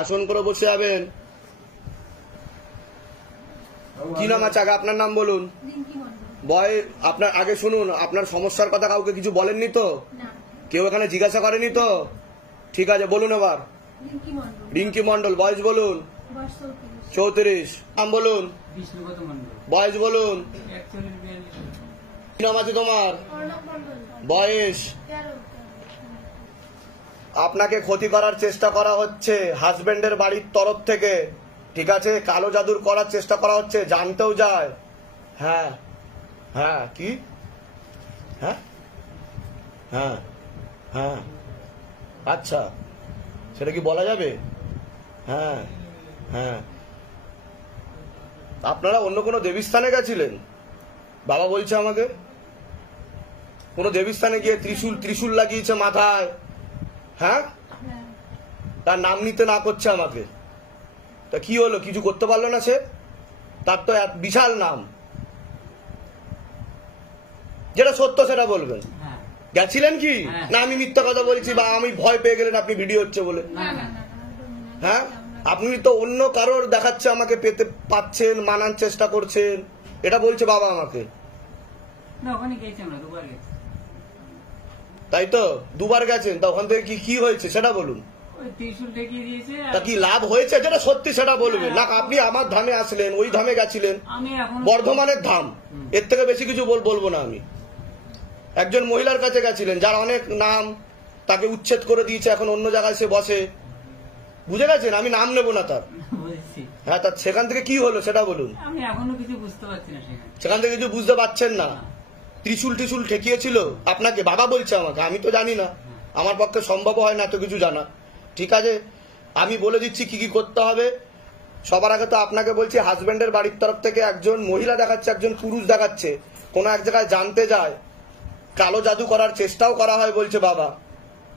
আসন করে বসে যাবেন। কি নাম আছে আগে আপনার নাম বলুন। বয় আপনার আগে শুনুন, আপনার সমস্যার কথা কাউকে কিছু বলেননি তো? কেউ এখানে জিজ্ঞাসা করেনি তো? ঠিক আছে বলুন এবার। রিঙ্কি মন্ডল, বয়স বলুন। 34। নাম বলুন। বয়স বলুন। কি নাম আছে তোমার? বয়স। আপনাকে ক্ষতি করার চেষ্টা করা হচ্ছে হাজবেন্ডের বাড়ির তরফ থেকে, ঠিক আছে? কালো জাদুর করার চেষ্টা করা হচ্ছে, জানতেও যায়। হ্যাঁ হ্যাঁ কি হ্যাঁ হ্যাঁ হ্যাঁ আচ্ছা, সেটা কি বলা যাবে? হ্যাঁ হ্যাঁ। আপনারা অন্য কোনো দেবীস্থানে গেছিলেন? বাবা বলছে আমাকে কোনো দেবীস্থানে গিয়ে ত্রিশূল লাগিয়েছে মাথায়। হ্যাঁ, তার নাম নিতে না করছে আমাকে। তা কি হলো, কিছু করতে পারলো না সে? তার তো বিশাল নাম। যেটা সত্য সেটা বলবেন। গেছিলেন কি না আমি মিথ্যা কথা বলছি, বা আমি ভয় পেয়ে গেলেন আপনি ভিডিও হচ্ছে বলে? হ্যাঁ, আপনি তো অন্য কারোর দেখাচ্ছে আমাকে পেতে পাচ্ছেন, মানার চেষ্টা করছেন, এটা বলছে বাবা আমাকে। তাই তো, দুবার গেছেন। তা ওখান থেকে কি হয়েছে সেটা বলুন। তা কি লাভ হয়েছে যেটা সত্যি সেটা বলবেন। না আপনি আমার ধামে আসলেন, ওই ধামে গেছিলেন, বর্ধমানের ধাম, এর থেকে বেশি কিছু বলবো না আমি। একজন মহিলার কাছে গেছিলেন যার অনেক নাম, তাকে উচ্ছেদ করে দিয়েছে, এখন অন্য জায়গায় সে বসে, বুঝে গেছেন? আমি নাম নেবো না তার। হ্যাঁ, তা সেখান থেকে কি হলো সেটা বলুন। আমি এখনো কিছু বুঝতে পারছি না। সেখান থেকে কিছু বুঝতে পারছেন না? ত্রিশূল ঠেকিয়েছিল আপনাকে, বাবা বলছে আমাকে, আমি তো জানি না, আমার পক্ষে সম্ভব হয় না এত কিছু জানা। ঠিক আছে, আমি বলে দিচ্ছি কি কি করতে হবে। সবার আগে তো আপনাকে বলছি, হাজবেন্ডের বাড়ির তরফ থেকে একজন মহিলা দেখাচ্ছে, একজন পুরুষ দেখাচ্ছে, কোন এক জায়গায় জানতে যায়, কালো জাদু করার চেষ্টাও করা হয় বলছে বাবা।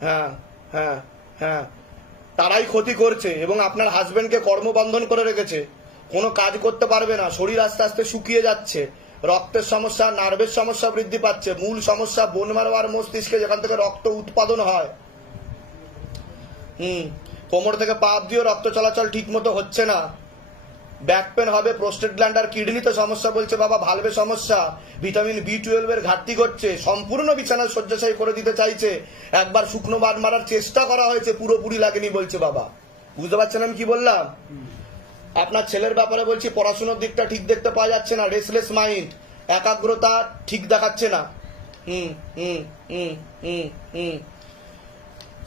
হ্যাঁ হ্যাঁ হ্যাঁ, তারাই ক্ষতি করছে এবং আপনার হাজবেন্ডকে কর্মবন্ধন করে রেখেছে, কোনো কাজ করতে পারবে না, শরীর আস্তে আস্তে শুকিয়ে যাচ্ছে, রক্তের সমস্যা, নার্ভের সমস্যা বৃদ্ধি পাচ্ছে, মূল সমস্যা বোন মারো আর মস্তিষ্কে, যেখান থেকে রক্ত উৎপাদন হয়। কোমর থেকে পা অব্দিও রক্ত চলাচল ঠিক মতো হচ্ছে না, ব্যাক পেন হবে, প্রোস্টেট গ্ল্যান্ড আর কিডনিতে সমস্যা বলছে বাবা, ভালভে সমস্যা, ভিটামিন B12 এর ঘাটতি ঘটছে, সম্পূর্ণ বিছানায় শয্যাশায়ী করে দিতে চাইছে, একবার শুকনো বাদ মারার চেষ্টা করা হয়েছে, পুরোপুরি লাগেনি বলছে বাবা। বুঝতে পারছেন আমি কি বললাম? আপনার ছেলের ব্যাপারে বলছি, পড়াশোনার দিকটা ঠিক দেখতে পাওয়া যাচ্ছে না, রেসলেস মাইন্ড, একাগ্রতা ঠিক দেখাচ্ছে না।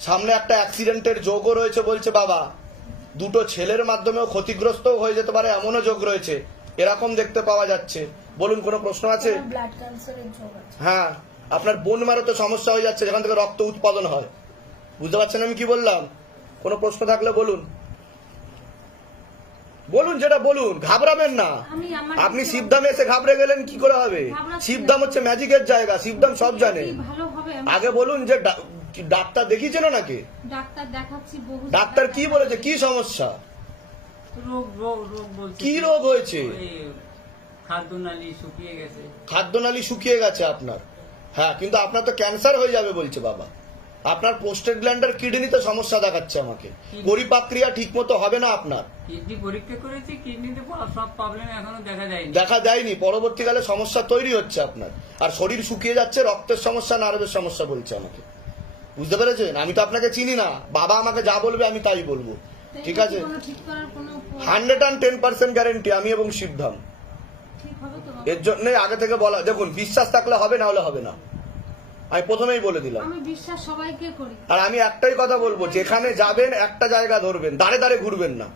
সামনে একটা অ্যাক্সিডেন্টের যোগও রয়েছে বলছে বাবা, দুটো ছেলের মাধ্যমেও ক্ষতিগ্রস্ত হয়ে যেতে পারে এমনও যোগ রয়েছে, এরকম দেখতে পাওয়া যাচ্ছে। বলুন, কোনো প্রশ্ন আছে? হ্যাঁ, আপনার বোন মারোতে সমস্যা হয়ে যাচ্ছে, যেখান থেকে রক্ত উৎপাদন হয়। বুঝতে পারছেন আমি কি বললাম? কোনো প্রশ্ন থাকলে বলুন, বলুন, যেটা বলুন, ঘাবড়াবেন না। আপনি শিবধামে এসে ঘাবড়ে গেলেন কি করে হবে? শিবধাম হচ্ছে ম্যাজিকের জায়গা, শিবধাম সব জানে। আগে বলুন যে ডাক্তার দেখিয়েছেন নাকি? ডাক্তার কি বলেছে, কি সমস্যা, কি রোগ হয়েছে? খাদ্যনালী শুকিয়ে গেছে আপনার। হ্যাঁ, কিন্তু আপনার তো ক্যান্সার হয়ে যাবে বলছে বাবা। আপনার প্রোস্টেট গ্ল্যান্ড আর কিডনিতে সমস্যা দেখাচ্ছে আমাকে, পরিপাক ক্রিয়া ঠিক মতো হবে না আপনার। কিডনি পরীক্ষা করেছি, কিডনিতে সব প্রবলেম এখনো দেখা যায়নি, পরবর্তীকালে সমস্যা তৈরি হচ্ছে আপনার, আর শরীর শুকিয়ে যাচ্ছে, রক্তের সমস্যা, নার্ভের সমস্যা বলছে আমাকে। বুঝতে পেরেছেন? আমি তো আপনাকে চিনি না, বাবা আমাকে যা বলবে আমি তাই বলবো, ঠিক আছে? 110% গ্যারেন্টি আমি এবং শিবধাম। এর জন্য আগে থেকে বলা, দেখুন বিশ্বাস থাকলে হবে, না হলে হবে না, আমি প্রথমেই বলে দিলাম। আর আমি একটাই কথা বলবো, যেখানে যাবেন একটা জায়গা ধরবেন, দাঁড়ে দাঁড়ে ঘুরবেন না।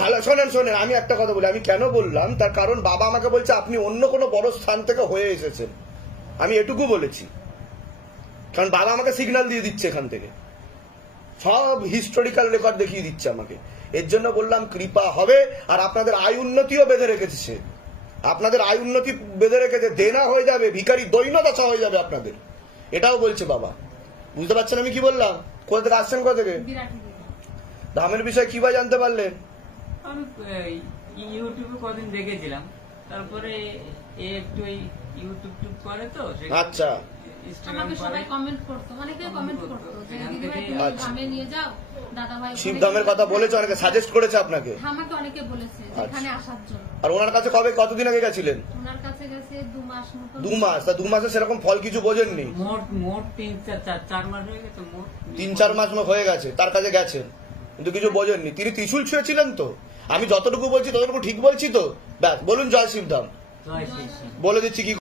ভালো শোনেন, আমি একটা কথা বলি, আমি কেন বললাম তার কারণ বাবা আমাকে বলছে আপনি অন্য কোনো বড় স্থান থেকে হয়ে এসেছেন, আমি এটুকু বলেছি, কারণ বাবা আমাকে সিগন্যাল দিয়ে দিচ্ছে, এখান থেকে সব হিস্টোরিক্যাল রেকর্ড দেখিয়ে দিচ্ছে আমাকে। এর জন্য বললাম কৃপা হবে, আর আপনাদের আয় উন্নতিও বেঁধে রেখেছে সে, আপনাদের আয় উন্নতি বেঁধে রেখেছে, দেনা হয়ে যাবে, ভিখারি দৈন্যদশা হয়ে যাবে আপনাদের, এটাও বলছে বাবা। বুঝতে পারছেন আমি কি বললাম? কোথা থেকে আসছেন, কোথা থেকে? ধামের বিষয়ে কি ভাই জানতে পারলেন? আমি ইউটিউবে কদিন দেখেছিলাম, তারপরে একটু ইউটিউব করে তো, আচ্ছা, ইনস্টাগ্রাম আমাকে সবাই করে। কমেন্ট করতো, অনেকে কমেন্ট করতো যে দিদি ভাই তুমি আচ্ছা। ধামে নিয়ে যাও, দাদা ভাই শিবধামের কথা বলেছে, অনেকে সাজেস্ট করেছে আপনাকে। আমাকে অনেকে বলেছে যে এখানে আসার জন্য। আর ওনার কাছে কতদিন আগে গেছিলেন? ওনার কাছে গেছে 2 মাস মতো। 2 মাস। তা 2 মাসে সেরকম ফল কিছু বোঝেননি? মোট 3-4 মাস হয়ে গেছে মোট। 3-4 মাস হয়ে গেছে তার কাছে গেছেন, কিন্তু কিছু বোঝেননি। তিনি ত্রিশূল ছুঁয়েছিলেন তো? আমি যতটুকু বলছি ততটুকু ঠিক বলছি তো? ব্যাস বলুন জয় শিবধাম। জয় শ্রী কৃষ্ণ। বলে দিচ্ছি কি